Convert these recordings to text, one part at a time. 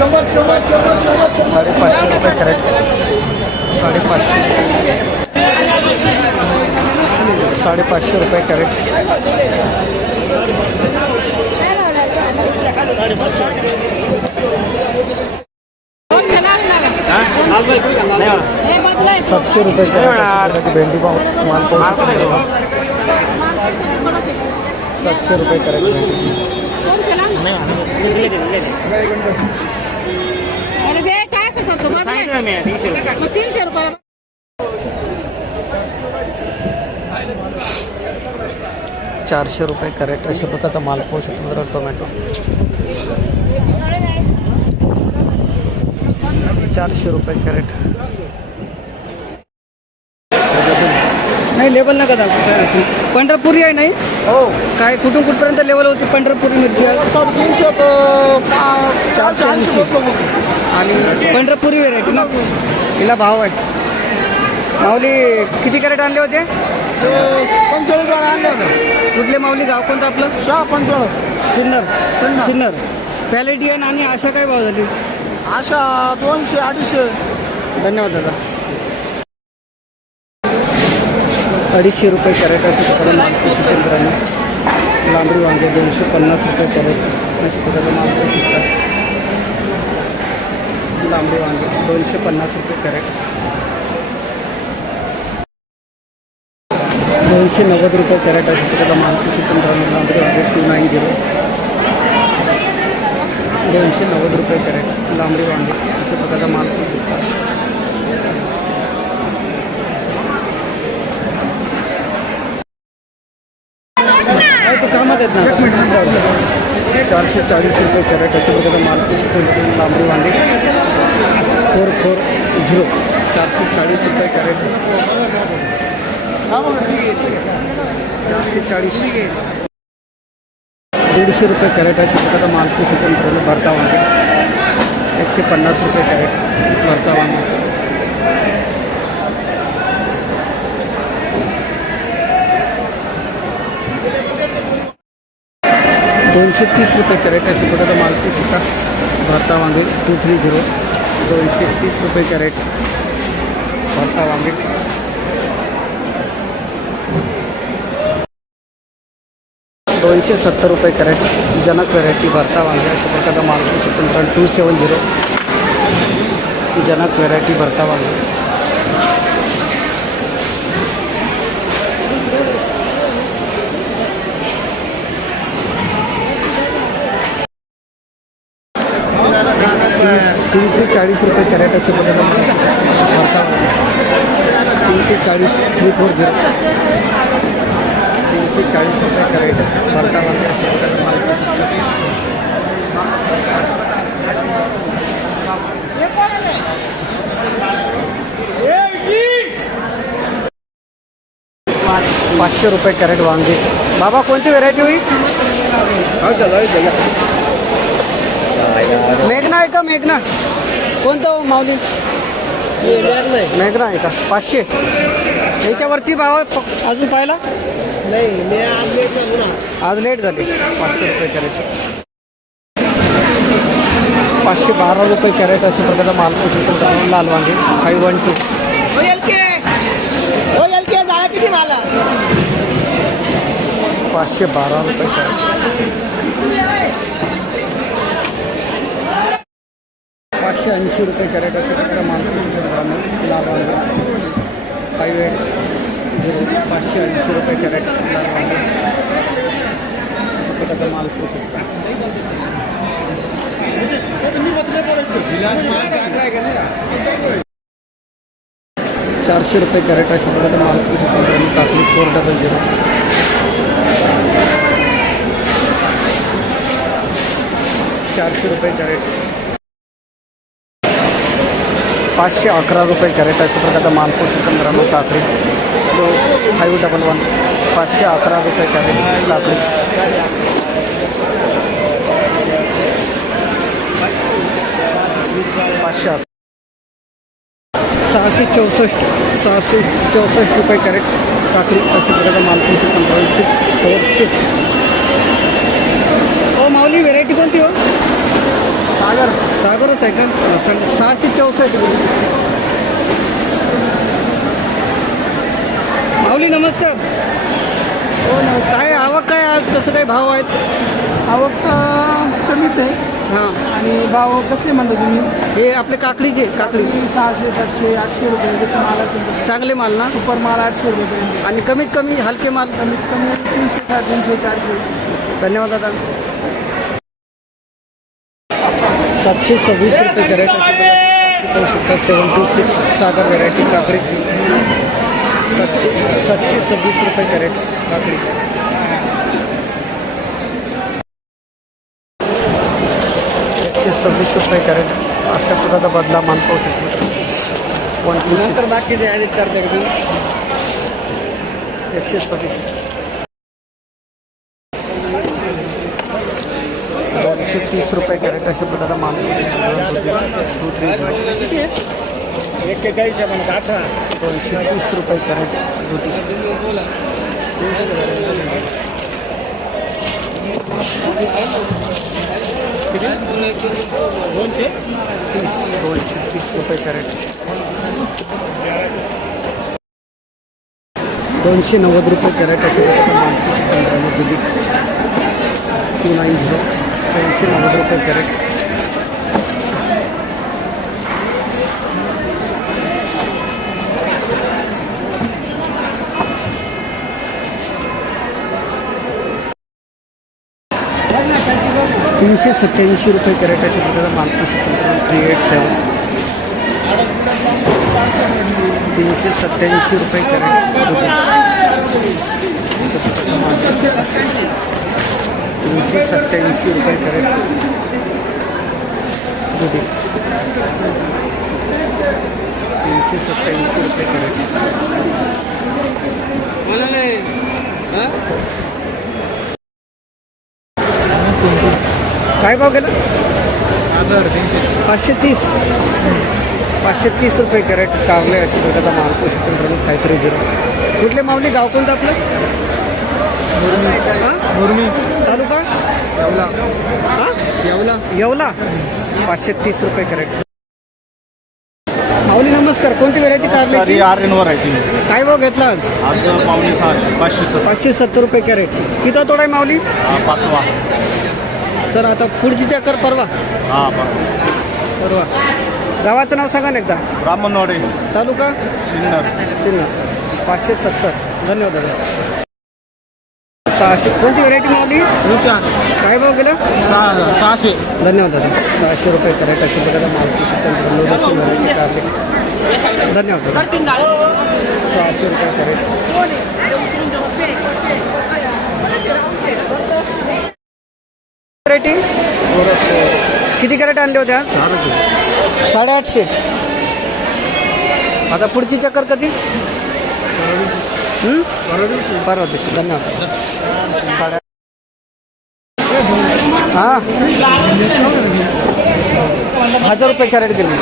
550 रुपये कॅरेट, 550, 550 रुपये कॅरेट, 700 रुपये कॅरेट भेंडी पाव माल पाहू 700 रुपये कॅरेट भेंडी. अरे ते काय असं करतो 300 रुपये. 400 रुपये कॅरेट अशा प्रकारचा माल पाहू शकतो मित्रांनो. टोमॅटो 400 रुपये कॅरेट. नाही लेबल नका दाखवू. पंढरपुरी आहे नाही हो. काय कुठून कुठपर्यंत लेवल होती पंढरपुरी मिरची आहे? 300 आणि पंढरपुरी व्हेरायटी ना, हिला भाव आहे. माऊली किती कॅरेट आणले होते? 45 आणले होते. कुठले माऊली, गाव कोणतं आपलं? 45 सिन्नर. सिन्नर पॅलेटियन. आणि आशा काय भाव झाली? अशा 200-250. धन्यवाद दादा. 250 रुपये कॅरेट असं प्रकारे माल मित्रांनो. लांबडी वांगे 250 रुपये कॅरेट अशा प्रकारे माल शिकतात. लांबडी वांगे 250 रुपये कॅरेट. 290 रुपये कॅरेट अशा प्रकारचा माल मित्रांनो. लांबडी वांगे 290, 290 रुपये कॅरेट लांबडी वांगे अशा प्रकारचा माल शिकतात. कामात आहेत ना. 440 रुपये कॅरेट अशा प्रकारचा माल लांबडी वांगे 440, 440 रुपये कॅरेट. 440, 150 रुपये कॅरेट अशा प्रकारचा माल मित्रांनो. भरता वांगे 150 रुपये कॅरेट भरता वांगे. $230 रुपये कॅरेट अशा प्रकारचा माल सुद्धा भरता वांगे 230, 230 रुपये कॅरेट भरता वांगे. $270 रुपये कॅरेट जनक व्हरायटी भरता वांगे अशा प्रकारचा माल सुद्धा 270 जनक व्हरायटी भरता वांगे. $340 रुपये कॅरेट असे बघायला भरता. 340, 340, 340 रुपये कॅरेट भरता वांगे असे बघायला माल. 500 रुपये कॅरेट वांगे. बाबा कोणती व्हेरायटी होईल? मेघना आहे का? मेघना कोणतं माऊली? मेघना आहे का? 500. याच्यावरती भाव अजून पाहिला नाही. आज लेट झाली. 500 रुपये कॅरेट. 512 रुपये कॅरेट अशा प्रकारचा माल पोषण लाल वांगे 512. 512 रुपये कॅरेट. 580 रुपये कॅरेट अशा प्रकारचा माल पोषण लाल वांगे 580, 580 रुपये कॅरेट लाल वांगे अशा प्रकारचा माल पोषण. 400 रुपये कॅरेट अशा प्रकारचा माल पोषण. काकडी 400, 400 रुपये कॅरेट. 511 रुपये कॅरेट अशा प्रकारचा माल पोषण मित्रांनो. काकडी 511, 511 रुपये कॅरेट काकडी. 500, 664 रुपये कॅरेट काकडी अशा प्रकारचा माल पोषण. 646. हो माऊली व्हेरायटी कोणती हो? सागर. सागरच आहे का? 664. माऊली नमस्कार. हो नमस्कार. काय आवक काय आज कसं काय भाव आहेत? आवक कमीच आहे हां आणि भाव कसले म्हणता तुम्ही? हे आपले काकडीचे काकडी 600 700 800 रुपये जसं माल असेल तसं. चांगले माल ना. सुपर माल 800 रुपयेपर्यंत. आणि कमीत कमी हलके माल. कमीत कमी 300 300 400. धन्यवाद दादा. 726 रुपये कॅरेट पाहू शकता. 726 सागर व्हेरायटी काकडी 726 रुपये कॅरेट काकडी. 126 रुपये कॅरेट अशा प्रकारचा बदला मान पाहू शकतो. 126 बाकीचे ॲडिट करते का तुम्ही? 126 230 रुपये कॅरेट अशा प्रकारचा माल पाहू शकतो. 230 रुपये कॅरेट दुधी. 230 रुपये कॅरेट. 290 रुपये कॅरेट अशा प्रकारचा माल दुधी. 290 290 रुपये कॅरेट. ₹387 रुपये कॅरेट अशा प्रकारचा माल 387 387 रुपये कॅरेट. 387 रुपये कॅरेट दुधी. 387 रुपये कॅरेट. काय भाव गेला? 530 530 रुपये कॅरेट कारले अशा प्रकारचा माल पाहू शकतो. काहीतरी 0. कुठले माऊली? गाव कोणतं आपलं? मुरमी. तालुका येवला. येवला येवला. 530 रुपये कॅरेट. माऊली नमस्कार. कोणती व्हेरायटी कारल्याची? आर्यन व्हरायटी. काय भाव घेतला आज? 570 रुपये कॅरेट. किती तोडा आहे माऊली? 5वा. तर आता पुढची चक्कर परवा. परवा. गावाचं नाव सांगा ना एकदा. ब्राह्मणवाडे. तालुका सिन्नर. सिन्नर. 570. धन्यवाद दादा. 600. कोणती व्हेरायटी मावली? रुशान. काय भाव गेला? 600. धन्यवाद दादा. 600 रुपये कॅरेट अशी बघायला माल धन्यवाद दादा. 600 रुपये कॅरेट. व्हेरायटी किती कॅरेट आणले होते आज? 850. आता पुढची चक्कर कधी? परवा दिवशी. धन्यवाद. 1000 रुपये कॅरेट गेली.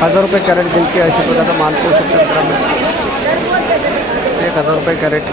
1000 रुपये कॅरेट गेली की अशी प्रकारचा माल पोहू शकतो. 1000 रुपये कॅरेट.